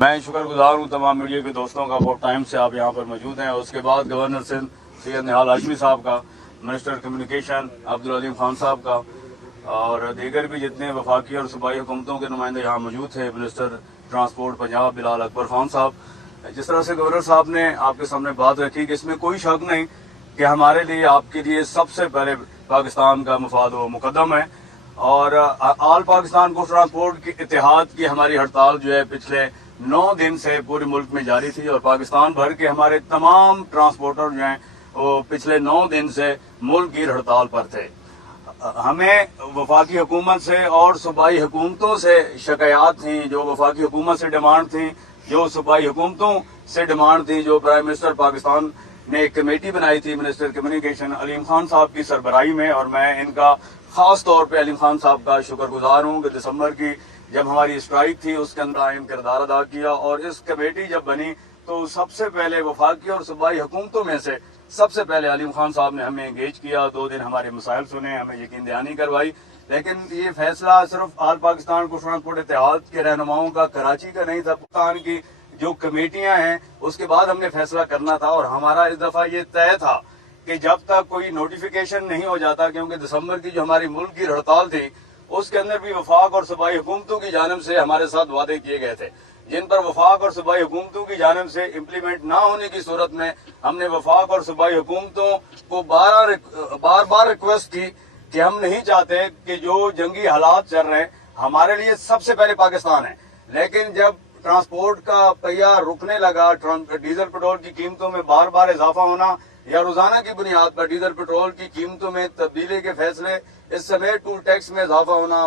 मैं शुक्रगुजार हूँ तमाम मीडिया के दोस्तों का, बहुत टाइम से आप यहाँ पर मौजूद हैं। उसके बाद गवर्नर सिंध सैयद निहाल हाशमी साहब का, मिनिस्टर कम्युनिकेशन अब्दुल अलीम खान साहब का, और दीगर भी जितने वफाकी और सूबाई हुकूमतों के नुमाइंदे यहाँ मौजूद थे, मिनिस्टर ट्रांसपोर्ट पंजाब बिलाल अकबर खान साहब। जिस तरह से गवर्नर साहब ने आपके सामने बात रखी कि इसमें कोई शक नहीं कि हमारे लिए आपके लिए सबसे पहले पाकिस्तान का मफाद व मुकद्दम है। और आल पाकिस्तान को ट्रांसपोर्ट की इत्तेहाद की हमारी हड़ताल जो है पिछले 9 दिन से पूरे मुल्क में जारी थी, और पाकिस्तान भर के हमारे तमाम ट्रांसपोर्टर जो हैं वो पिछले 9 दिन से मुल्क की हड़ताल पर थे। हमें वफाकी हुकूमत से और सूबाई हुकूमतों से शिकायत थी, जो वफाकी हुकूमत से डिमांड थी, जो सूबाई हुकूमतों से डिमांड थी, जो प्राइम मिनिस्टर पाकिस्तान ने एक कमेटी बनाई थी मिनिस्टर कम्युनिकेशन अलीम खान साहब की सरबराही में, और मैं इनका खास तौर पे अलीम खान साहब का शुक्रगुजार हूँ कि दिसंबर की जब हमारी स्ट्राइक थी उसके अंदर अहम किरदार अदा किया। और इस कमेटी जब बनी तो सबसे पहले वफाकी और सूबाई हुकूमतों में से सबसे पहले अलीम खान साहब ने हमें एंगेज किया, 2 दिन हमारे मसाइल सुने, हमें यकीन दहानी करवाई। लेकिन ये फैसला सिर्फ आल पाकिस्तान को ट्रांसपोर्ट इत्तेहाद के रहनुमाओं का, कराची का नहीं था, पाकिस्तान की जो कमेटियां हैं उसके बाद हमने फैसला करना था। और हमारा इस दफा ये तय था कि जब तक कोई नोटिफिकेशन नहीं हो जाता, क्योंकि दिसंबर की जो हमारी मुल्क की हड़ताल थी उसके अंदर भी वफाक और सूबाई हुकूमतों की जानिब से हमारे साथ वादे किए गए थे, जिन पर वफाक और सूबाई हुकूमतों की जानिब से इम्प्लीमेंट ना होने की सूरत में हमने वफाक और सूबाई हुकूमतों को बार बार रिक्वेस्ट की कि हम नहीं चाहते कि जो जंगी हालात चल रहे हैं, हमारे लिए सबसे पहले पाकिस्तान है। लेकिन जब ट्रांसपोर्ट का पहिया रुकने लगा, डीजल पेट्रोल की कीमतों में बार बार इजाफा होना या रोजाना की बुनियाद पर डीजल पेट्रोल की कीमतों में तब्दीली के फैसले, इस समेत टूल टैक्स में इजाफा होना,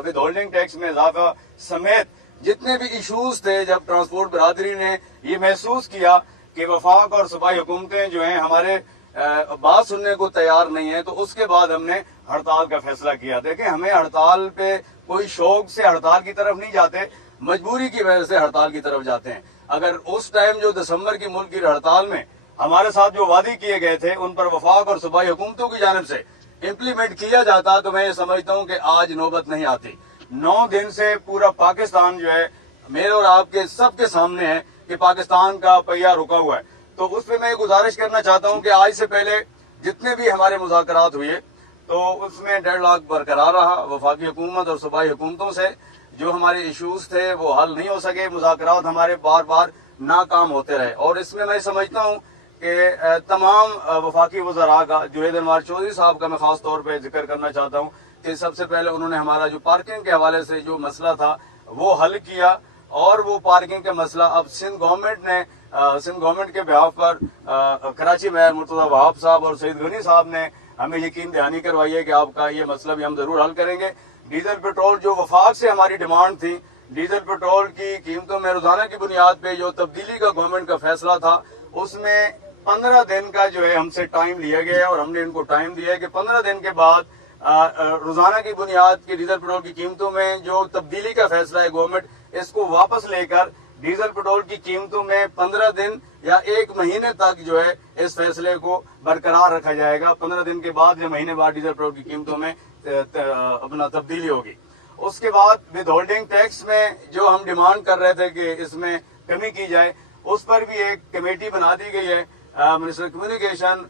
विद होल्डिंग टैक्स में इजाफा समेत जितने भी इशूज थे, जब ट्रांसपोर्ट बरादरी ने ये महसूस किया कि वफाक और सूबाई हुकूमतें जो हैं हमारे बात सुनने को तैयार नहीं है, तो उसके बाद हमने हड़ताल का फैसला किया। देखें, हमें हड़ताल पे कोई शौक से हड़ताल की तरफ नहीं जाते, मजबूरी की वजह से हड़ताल की तरफ जाते हैं। अगर उस टाइम जो दिसंबर की मुल्क की हड़ताल में हमारे साथ जो वादे किए गए थे उन पर वफाक और सूबाई हुकूमतों की जानिब से इम्प्लीमेंट किया जाता तो मैं ये समझता हूँ कि आज नौबत नहीं आती। 9 दिन से पूरा पाकिस्तान जो है मेरे और आपके सबके सामने है कि पाकिस्तान का पहिया रुका हुआ है। तो उस पर मैं गुजारिश करना चाहता हूँ कि आज से पहले जितने भी हमारे मुज़ाकरात हुए तो उसमें डेडलॉक बरकरार रहा। वफाकी हुकूमत और सूबाई हुकूमतों से जो हमारे इशूज थे वो हल नहीं हो सके, मुज़ाकरात हमारे बार बार नाकाम होते रहे। और इसमें मैं समझता हूँ कि तमाम वफाकी वज़रा का, जुनैद अनवार चौधरी साहब का मैं खास तौर पे जिक्र करना चाहता हूँ कि सबसे पहले उन्होंने हमारा जो पार्किंग के हवाले से जो मसला था वो हल किया, और वो पार्किंग का मसला अब सिंध गवर्नमेंट के बिहाफ पर कराची मेयर मुर्तज़ा वहाब साहब और सईद गनी साहब ने हमें यकीन दहानी करवाई है कि आपका ये मसला भी हम जरूर हल करेंगे। डीजल पेट्रोल जो वफाक से हमारी डिमांड थी, डीजल पेट्रोल की कीमतों में रोजाना की बुनियाद पे जो तब्दीली का गवर्नमेंट का फैसला था उसमें 15 दिन का जो है हमसे टाइम लिया गया है, और हमने इनको टाइम दिया है कि 15 दिन के बाद रोजाना की बुनियाद की डीजल पेट्रोल की कीमतों में जो तब्दीली का फैसला है गवर्नमेंट इसको वापस लेकर डीजल पेट्रोल की कीमतों में 15 दिन या 1 महीने तक जो है इस फैसले को बरकरार रखा जाएगा। 15 दिन के बाद या महीने बाद डीजल पेट्रोल की कीमतों में अपना तब्दीली होगी। उसके बाद विद होल्डिंग टैक्स में जो हम डिमांड कर रहे थे कि इसमें कमी की जाए, उस पर भी एक कमेटी बना दी गई है। मिनिस्टर कम्युनिकेशन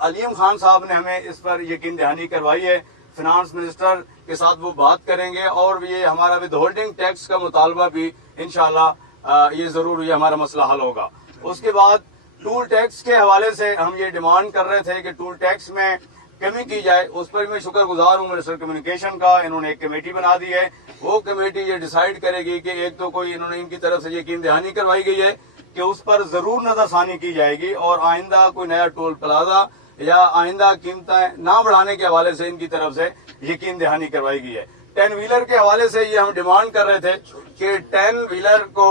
अलीम खान साहब ने हमें इस पर यकीन दहानी करवाई है। फिनांस मिनिस्टर के साथ वो बात करेंगे और ये हमारा विद होल्डिंग टैक्स का मुतालबा भी इंशाल्लाह ये जरूर ये हमारा मसला हल होगा। उसके बाद टूल टैक्स के हवाले से हम ये डिमांड कर रहे थे कि टूल टैक्स में कमी की जाए, उस पर मैं शुक्रगुजार हूँ मिनिस्टर कम्युनिकेशन का। इन्होंने एक कमेटी बना दी है, वो कमेटी ये डिसाइड करेगी कि एक तो कोई इन्होंने इनकी तरफ से यकीन दहानी करवाई गई है कि उस पर जरूर नजरसानी की जाएगी, और आइंदा कोई नया टोल प्लाजा या आइंदा कीमतें ना बढ़ाने के हवाले से इनकी तरफ से यकीन दहानी करवाई गई है। 10 व्हीलर के हवाले से ये हम डिमांड कर रहे थे कि 10 व्हीलर को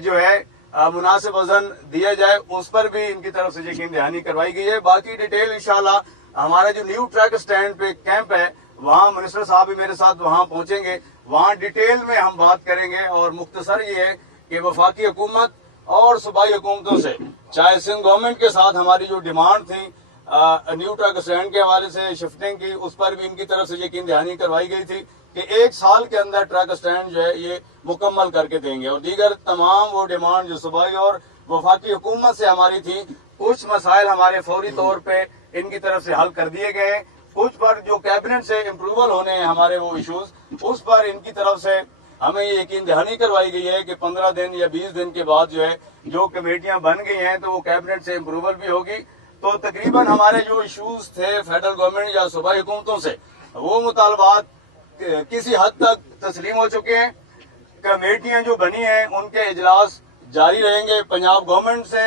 जो है मुनासिब वजन दिया जाए, उस पर भी इनकी तरफ से यकीन दहानी करवाई गई है। बाकी डिटेल इंशाल्लाह हमारा जो न्यू ट्रक स्टैंड पे कैंप है वहाँ मिनिस्टर साहब भी मेरे साथ वहाँ पहुंचेंगे, वहाँ डिटेल में हम बात करेंगे। और मुख्तसर ये है कि वफाकी हुकूमत और सूबाई हुकूमतों से, चाहे सिंध गवर्नमेंट के साथ हमारी जो डिमांड थी न्यू ट्रक स्टैंड के हवाले से शिफ्टिंग की, उस पर भी इनकी तरफ से यकीन दहानी करवाई गई थी। کہ 1 سال کے اندر ٹرک اسٹینڈ جو ہے یہ مکمل کر کے دیں گے، اور دیگر تمام وہ ڈیمانڈ جو صوبائی اور وفاقی حکومت سے ہماری تھی، کچھ مسائل ہمارے فوری طور پہ ان کی طرف سے حل کر دیے گئے ہیں، کچھ پر جو کیبنٹ سے امپروول ہونے ہیں ہمارے وہ ایشوز، اس پر ان کی طرف سے ہمیں یہ یقین دہانی کروائی گئی ہے کہ 15 دن یا 20 دن کے بعد جو ہے جو کمیٹیاں بن گئی ہیں تو وہ کیبنٹ سے امپروول بھی ہوگی، تو تقریباً ہمارے جو ایشوز تھے فیڈرل گورنمنٹ یا صوبائی حکومتوں سے وہ مطالبات کسی حد تک تسلیم ہو چکے ہیں۔ کمیٹیاں جو بنی ہیں ان کے اجلاس جاری رہیں گے۔ پنجاب گورنمنٹ سے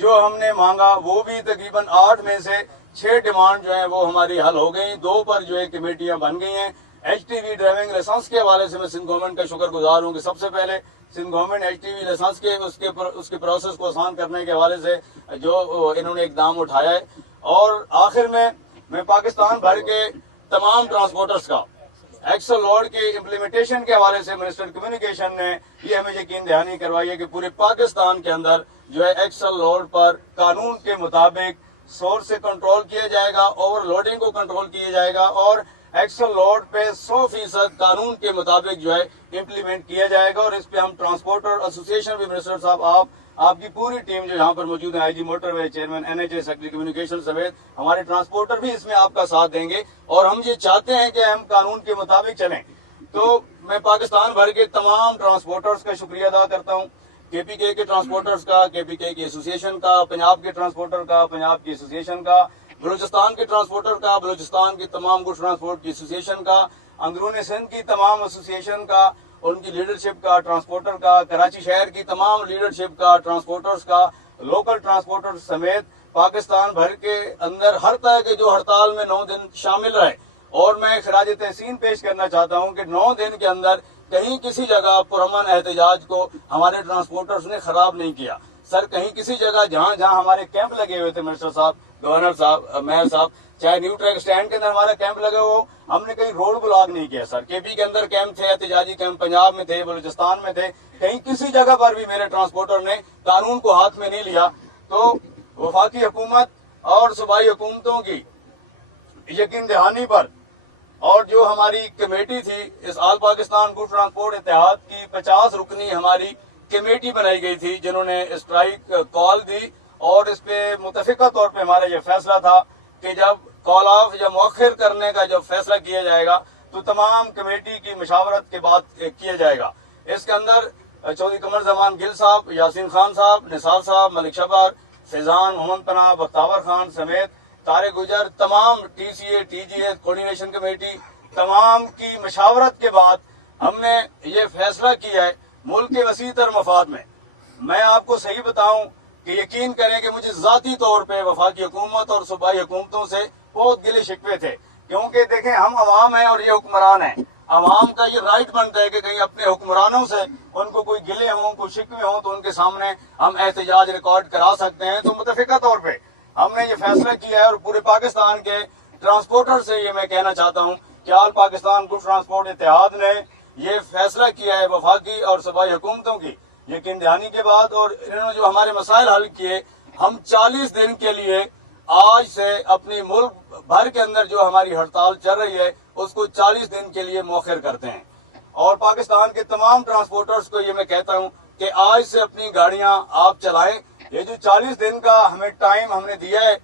جو ہم نے مانگا وہ بھی تقریباً 8 میں سے 6 ڈیمانڈ جو ہیں وہ ہماری حل ہو گئی، 2 پر جو ہے کمیٹیاں بن گئی ہیں۔ H T V driving licence کے حوالے سے میں سندھ گورنمنٹ کا شکر گزار ہوں کہ سب سے پہلے Sindh government H T V licence کے اس کے پروسیس کو آسان کرنے کے حوالے سے جو انہوں نے اقدام اٹھایا ہے، اور آخر میں پاکستان بھر کے تمام ٹرانسپورٹرز کا ایکسل لوڈ کی امپلیمنٹیشن کے حوالے سے منسٹر کمیونیکیشن نے یہ ہمیں یقین دہانی کروائی ہے کہ پورے پاکستان کے اندر جو ہے ایکسل لوڈ پر قانون کے مطابق سورس سے کنٹرول کیا جائے گا، اوور لوڈنگ کو کنٹرول کیا جائے گا، اور ایکسل لوڈ پہ 100% قانون کے مطابق جو ہے امپلیمنٹ کیا جائے گا۔ اور اس پہ ہم ٹرانسپورٹر ایسوسیشن بھی منسٹر صاحب آپ کی پوری ٹیم جو یہاں پر موجود ہے، I G motorway chairman N H A secretary communication سمیت ہمارے ٹرانسپورٹر بھی اس میں آپ کا ساتھ دیں گے، اور ہم یہ چاہتے ہیں کہ ہم قانون کے مطابق چلیں۔ تو میں پاکستان بھر کے تمام ٹرانسپورٹرز کا شکریہ ادا کرتا ہوں، کے پی کے ٹرانسپورٹرز کا، کے پی کے کی ایسوسیشن کا، پنجاب کے ٹرانسپورٹر کا، پنجاب کی ایسوسیشن کا، بلوچستان کے ٹرانسپورٹر کا، بلوچستان کی تمام گڈ ٹرانسپورٹ کی ایسوسیشن کا، اندرون سندھ کی تمام ایسوسیشن کا، ان کی لیڈرشپ کا، ٹرانسپورٹر کا، کراچی شہر کی تمام لیڈرشپ کا، ٹرانسپورٹرز کا، لوکل ٹرانسپورٹر سمیت پاکستان بھر کے اندر ہر طرح کے جو ہڑتال میں 9 دن شامل رہے۔ اور میں خراج تحسین پیش کرنا چاہتا ہوں کہ 9 دن کے اندر کہیں کسی جگہ پرامن احتجاج کو ہمارے ٹرانسپورٹرز نے خراب نہیں کیا۔ سر کہیں کسی جگہ جہاں ہمارے کیمپ لگے ہوئے تھے، منسٹر صاحب، گورنر صاحب، میئر صاحب، چاہے نیو ٹریک سٹینڈ کے اندر ہمارا کیمپ لگا ہو، ہم نے کہیں روڈ بلاک نہیں کیا سر۔ کے پی کے اندر کیمپ تھے، احتجاجی کیمپ پنجاب میں تھے، بلوچستان میں تھے، کہیں کسی جگہ پر بھی میرے ٹرانسپورٹر نے قانون کو ہاتھ میں نہیں لیا۔ تو وفاقی حکومت اور صوبائی حکومتوں کی یقین دہانی پر، اور جو ہماری کمیٹی تھی، اس آل پاکستان گڈ ٹرانسپورٹ اتحاد کی 50 رکنی ہماری کمیٹی بنائی گئی تھی، جنہوں نے اسٹرائک کال دی، اور اس پہ متفقہ طور پہ ہمارا یہ فیصلہ تھا کہ جب کال آف یا مؤخر کرنے کا جب فیصلہ کیا جائے گا تو تمام کمیٹی کی مشاورت کے بعد کیا جائے گا۔ اس کے اندر چودھری قمر زمان گل صاحب، یاسین خان صاحب، نثار صاحب، ملک شبر، فیضان، محمد پناہ، بختاور خان سمیت طارق گجر، تمام ٹی سی اے، ٹی جی اے، کوارڈینیشن کمیٹی، تمام کی مشاورت کے بعد ہم نے یہ فیصلہ کیا ہے ملک کے وسیع تر مفاد میں۔ میں آپ کو صحیح بتاؤں کہ یقین کریں کہ مجھے ذاتی طور پہ وفاقی حکومت اور صوبائی حکومتوں سے بہت گلے شکوے تھے، کیونکہ دیکھیں ہم عوام ہیں اور یہ حکمران ہیں۔ عوام کا یہ رائٹ بنتا ہے کہ کہیں اپنے حکمرانوں سے ان کو کوئی گلے ہوں، کوئی شکوے ہوں تو ان کے سامنے ہم احتجاج ریکارڈ کرا سکتے ہیں۔ تو متفقہ طور پہ ہم نے یہ فیصلہ کیا ہے، اور پورے پاکستان کے ٹرانسپورٹر سے یہ میں کہنا چاہتا ہوں کہ آل پاکستان گڈ ٹرانسپورٹ اتحاد نے یہ فیصلہ کیا ہے وفاقی اور صوبائی حکومتوں کی یقین دہانی کے بعد، اور انہوں نے جو ہمارے مسائل حل کیے، ہم 40 دن کے لیے آج سے اپنی ملک بھر کے اندر جو ہماری ہڑتال چل رہی ہے اس کو 40 دن کے لیے مؤخر کرتے ہیں۔ اور پاکستان کے تمام ٹرانسپورٹرز کو یہ میں کہتا ہوں کہ آج سے اپنی گاڑیاں آپ چلائیں۔ یہ جو 40 دن کا ہمیں ٹائم ہم نے دیا ہے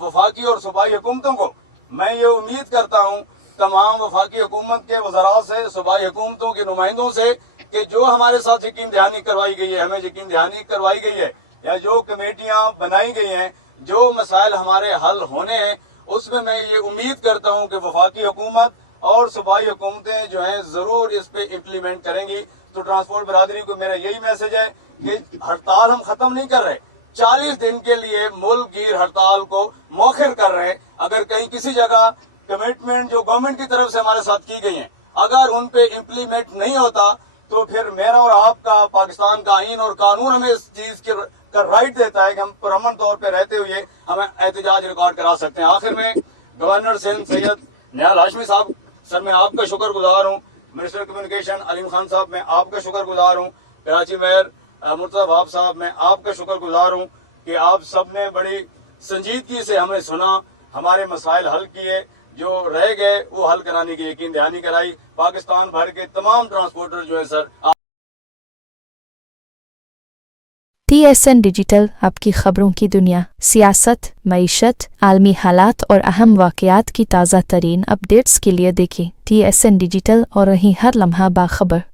وفاقی اور صوبائی حکومتوں کو، میں یہ امید کرتا ہوں تمام وفاقی حکومت کے وزراء سے، صوبائی حکومتوں کے نمائندوں سے، کہ جو ہمارے ساتھ یقین دہانی کروائی گئی ہے، ہمیں یقین دہانی کروائی گئی ہے، یا جو کمیٹیاں بنائی گئی ہیں، جو مسائل ہمارے حل ہونے ہیں، اس میں یہ امید کرتا ہوں کہ وفاقی حکومت اور صوبائی حکومتیں جو ہیں ضرور اس پہ امپلیمنٹ کریں گی۔ تو ٹرانسپورٹ برادری کو میرا یہی میسج ہے کہ ہڑتال ہم ختم نہیں کر رہے، 40 دن کے لیے ملک گیر ہڑتال کو مؤخر کر رہے ہیں۔ اگر کہیں کسی جگہ کمٹمنٹ جو گورنمنٹ کی طرف سے ہمارے ساتھ کی گئی ہیں اگر ان پہ امپلیمنٹ نہیں ہوتا تو پھر میرا اور آپ کا پاکستان کا آئین اور قانون ہمیں اس چیز کا رائٹ دیتا ہے کہ ہم پرامن طور پہ رہتے ہوئے ہمیں احتجاج ریکارڈ کرا سکتے ہیں۔ آخر میں گورنر سندھ سید نہال ہاشمی صاحب، سر میں آپ کا شکر گزار ہوں۔ منسٹر کمیونیکیشن علیم خان صاحب، میں آپ کا شکر گزار ہوں۔ کراچی میئر مرتضی باب صاحب، میں آپ کا شکر گزار ہوں کہ آپ سب نے بڑی سنجیدگی سے ہمیں سنا، ہمارے مسائل حل کیے، جو رہ گئے وہ حل کرانے کی یقین دہانی کرائی۔ پاکستان بھر کے تمام ٹرانسپورٹر جو ہیں سر TSN ڈیجیٹل آپ کی خبروں کی دنیا، سیاست، معیشت، عالمی حالات اور اہم واقعات کی تازہ ترین اپڈیٹس کے لیے دیکھیں TSN ڈیجیٹل اور رہیں ہر لمحہ باخبر۔